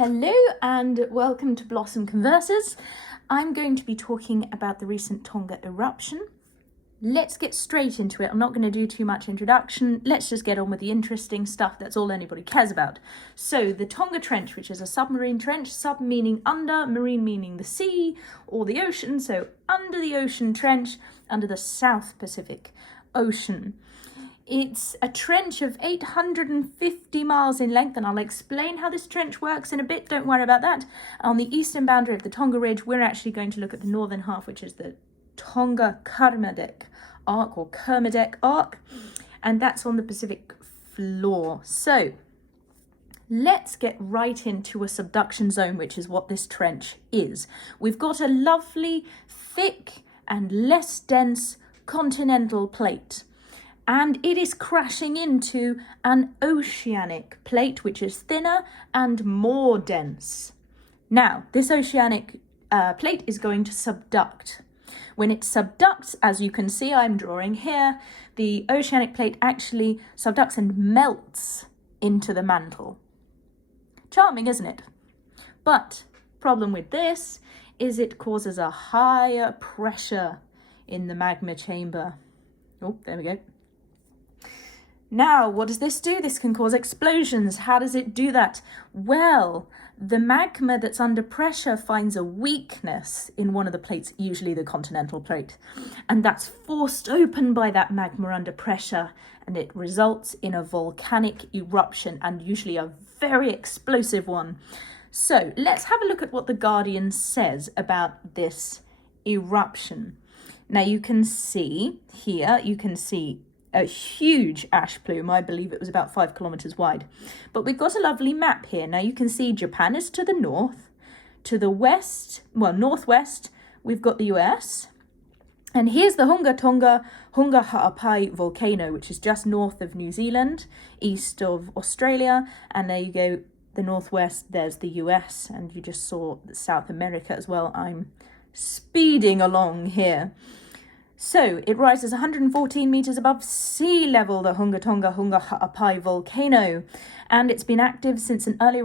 Hello and welcome to Blossom Converses. I'm going to be talking about the recent Tonga eruption. Let's get straight into it. I'm not going to do too much introduction. Let's just get on with the interesting stuff. That's all anybody cares about. So the Tonga Trench, which is a submarine trench, sub meaning under, marine meaning the sea or the ocean. So under the ocean trench, under the South Pacific Ocean. It's a trench of 850 miles in length, and I'll explain how this trench works in a bit, don't worry about that. On the eastern boundary of the Tonga Ridge, we're actually going to look at the northern half, which is the Tonga Kermadec Arc, or Kermadec Arc, and that's on the Pacific floor. So let's get right into a subduction zone, which is what this trench is. We've got a lovely, thick and less dense continental plate. And it is crashing into an oceanic plate, which is thinner and more dense. Now, this oceanic plate is going to subduct. When it subducts, as you can see, I'm drawing here, the oceanic plate actually subducts and melts into the mantle. Charming, isn't it? But problem with this is it causes a higher pressure in the magma chamber. Oh, there we go. Now, what does this do? This can cause explosions. How does it do that? Well, the magma that's under pressure finds a weakness in one of the plates, usually the continental plate, and that's forced open by that magma under pressure, and it results in a volcanic eruption, and usually a very explosive one. So let's have a look at what The Guardian says about this eruption. Now you can see here, a huge ash plume. I believe it was about 5 kilometers wide. But we've got a lovely map here. Now you can see Japan is to the north. To the west, well, northwest, we've got the US. And here's the Hunga Tonga Ha'Apai volcano, which is just north of New Zealand, east of Australia. And there you go, the northwest, there's the US. And you just saw South America as well. I'm speeding along here. So it rises 114 meters above sea level, the Hunga Tonga Ha'Apai volcano, and it's been active since an early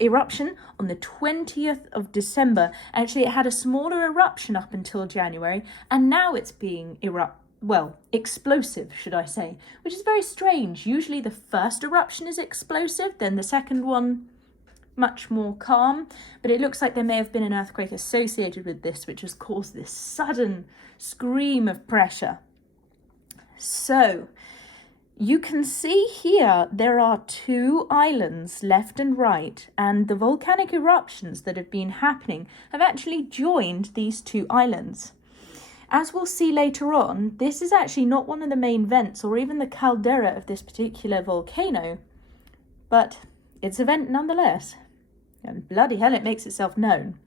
eruption on the 20th of December. Actually, it had a smaller eruption up until January, and now it's being explosive, should I say, which is very strange. Usually the first eruption is explosive, then the second one much more calm, but it looks like there may have been an earthquake associated with this, which has caused this sudden scream of pressure. So you can see here there are two islands left and right, and the volcanic eruptions that have been happening have actually joined these two islands. As we'll see later on, this is actually not one of the main vents or even the caldera of this particular volcano, but it's a vent nonetheless. And bloody hell, it makes itself known.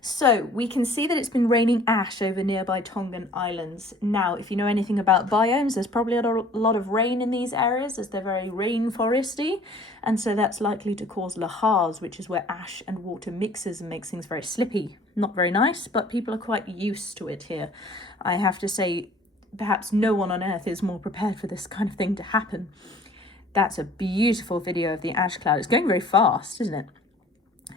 So we can see that it's been raining ash over nearby Tongan islands. Now, if you know anything about biomes, there's probably a lot of rain in these areas as they're very rainforesty. And so that's likely to cause lahars, which is where ash and water mixes and makes things very slippy. Not very nice, but people are quite used to it here. I have to say, perhaps no one on Earth is more prepared for this kind of thing to happen. That's a beautiful video of the ash cloud. It's going very fast, isn't it?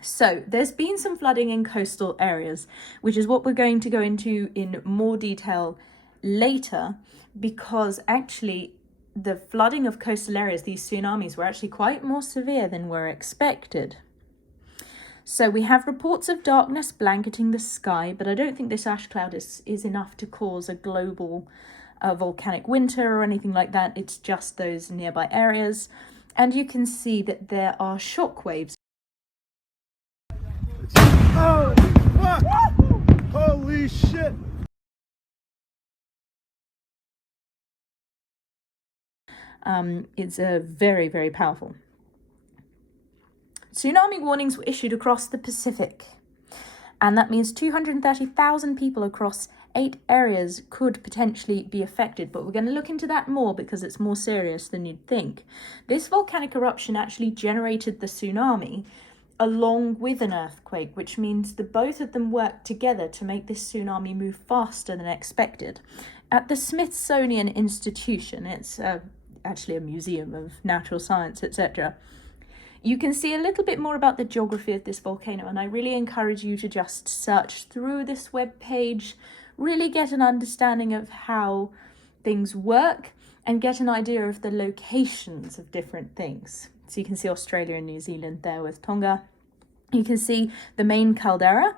So there's been some flooding in coastal areas, which is what we're going to go into in more detail later, because actually the flooding of coastal areas, these tsunamis, were actually quite more severe than were expected. So we have reports of darkness blanketing the sky, but I don't think this ash cloud is enough to cause a global volcanic winter or anything like that. It's just those nearby areas, and you can see that there are shock waves. Oh, fuck! Holy shit! It's very, very powerful. Tsunami warnings were issued across the Pacific, and that means 230,000 people across 8 areas could potentially be affected, but we're going to look into that more because it's more serious than you'd think. This volcanic eruption actually generated the tsunami along with an earthquake, which means the both of them worked together to make this tsunami move faster than expected. At the Smithsonian Institution, it's actually a museum of natural science, etc., You can see a little bit more about the geography of this volcano, and I really encourage you to just search through this web page, really get an understanding of how things work and get an idea of the locations of different things. So you can see Australia and New Zealand there with Tonga. You can see the main caldera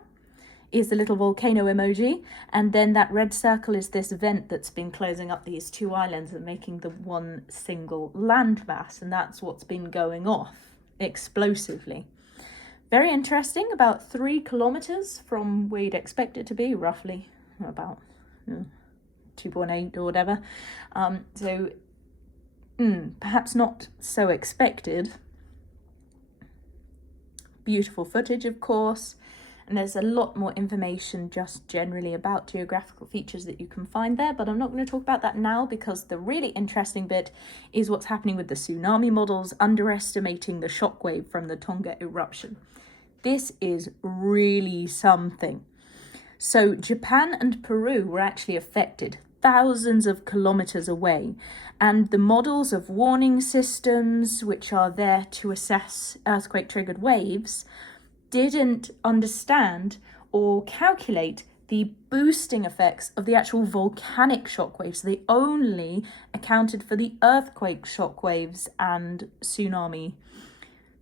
is the little volcano emoji, and then that red circle is this vent that's been closing up these two islands and making the one single landmass, and that's what's been going off explosively. Very interesting, about 3 kilometers from where you'd expect it to be, roughly about 2.8 or whatever. So perhaps not so expected. Beautiful footage, of course, and there's a lot more information just generally about geographical features that you can find there, but I'm not going to talk about that now because the really interesting bit is what's happening with the tsunami models underestimating the shockwave from the Tonga eruption. This is really something. So Japan and Peru were actually affected thousands of kilometers away, and the models of warning systems, which are there to assess earthquake-triggered waves, didn't understand or calculate the boosting effects of the actual volcanic shockwaves. They only accounted for the earthquake shockwaves and tsunami.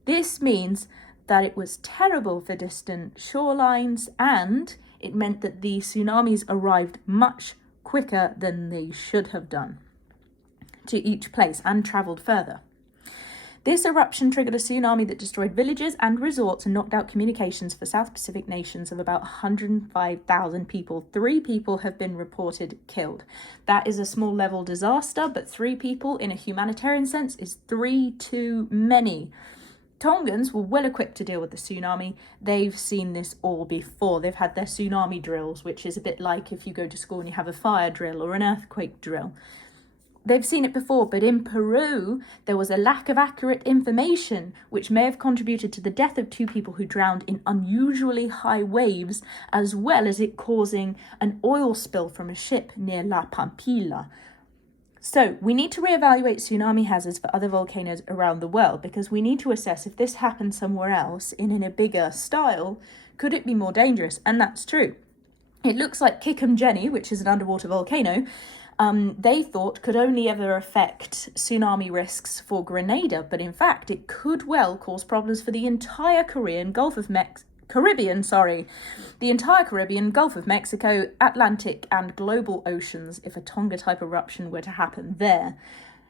This means that it was terrible for distant shorelines, and it meant that the tsunamis arrived much quicker than they should have done to each place and travelled further. This eruption triggered a tsunami that destroyed villages and resorts and knocked out communications for South Pacific nations of about 105,000 people. 3 people have been reported killed. That is a small level disaster, but 3 people in a humanitarian sense is 3 too many. Tongans were well equipped to deal with the tsunami. They've seen this all before. They've had their tsunami drills, which is a bit like if you go to school and you have a fire drill or an earthquake drill. They've seen it before, but in Peru, there was a lack of accurate information, which may have contributed to the death of 2 people who drowned in unusually high waves, as well as it causing an oil spill from a ship near La Pampilla. So we need to reevaluate tsunami hazards for other volcanoes around the world, because we need to assess if this happened somewhere else in a bigger style, could it be more dangerous? And that's true. It looks like Kikum-Jenny, which is an underwater volcano, they thought could only ever affect tsunami risks for Grenada, but in fact it could well cause problems for the entire Caribbean, Gulf of Mexico, Atlantic and global oceans if a Tonga-type eruption were to happen there.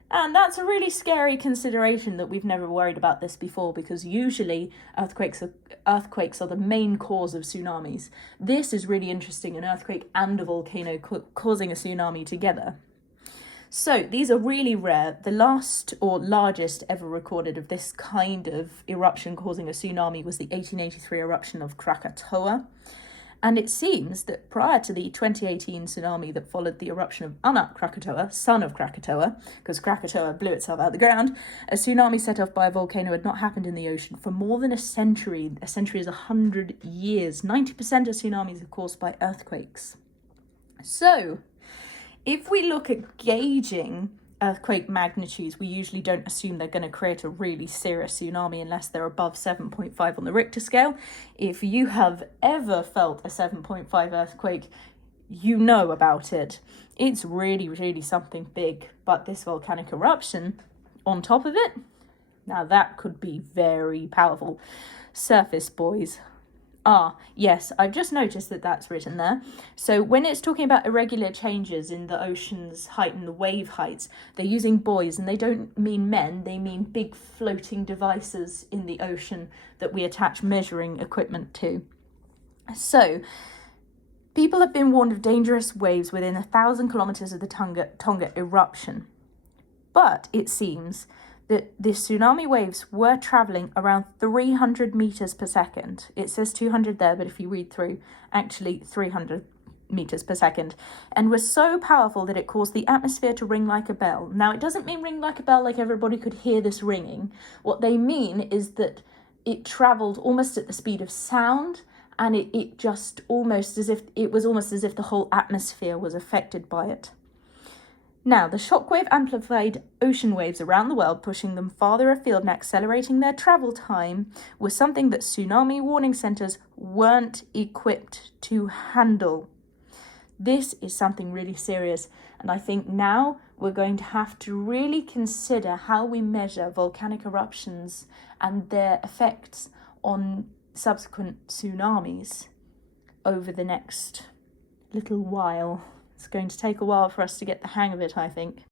And that's a really scary consideration that we've never worried about this before, because usually earthquakes are the main cause of tsunamis. This is really interesting, an earthquake and a volcano causing a tsunami together. So these are really rare. The last or largest ever recorded of this kind of eruption causing a tsunami was the 1883 eruption of Krakatoa. And it seems that prior to the 2018 tsunami that followed the eruption of Anak Krakatoa, son of Krakatoa, because Krakatoa blew itself out of the ground, a tsunami set off by a volcano had not happened in the ocean for more than a century. A century is 100 years. 90% of tsunamis are caused by earthquakes. So, if we look at gauging earthquake magnitudes, we usually don't assume they're going to create a really serious tsunami unless they're above 7.5 on the Richter scale. If you have ever felt a 7.5 earthquake, you know about it. It's really, really something big. But this volcanic eruption, on top of it, now that could be very powerful. Surface boys. Yes, I've just noticed that that's written there. So when it's talking about irregular changes in the ocean's height and the wave heights, they're using buoys, and they don't mean men, they mean big floating devices in the ocean that we attach measuring equipment to. So people have been warned of dangerous waves within 1,000 kilometers of the Tonga eruption. But it seems that the tsunami waves were travelling around 300 metres per second. It says 200 there, but if you read through, actually 300 metres per second, and was so powerful that it caused the atmosphere to ring like a bell. Now, it doesn't mean ring like a bell like everybody could hear this ringing. What they mean is that it travelled almost at the speed of sound, and it was almost as if the whole atmosphere was affected by it. Now, the shockwave amplified ocean waves around the world, pushing them farther afield and accelerating their travel time, was something that tsunami warning centers weren't equipped to handle. This is something really serious, and I think now we're going to have to really consider how we measure volcanic eruptions and their effects on subsequent tsunamis over the next little while. It's going to take a while for us to get the hang of it, I think.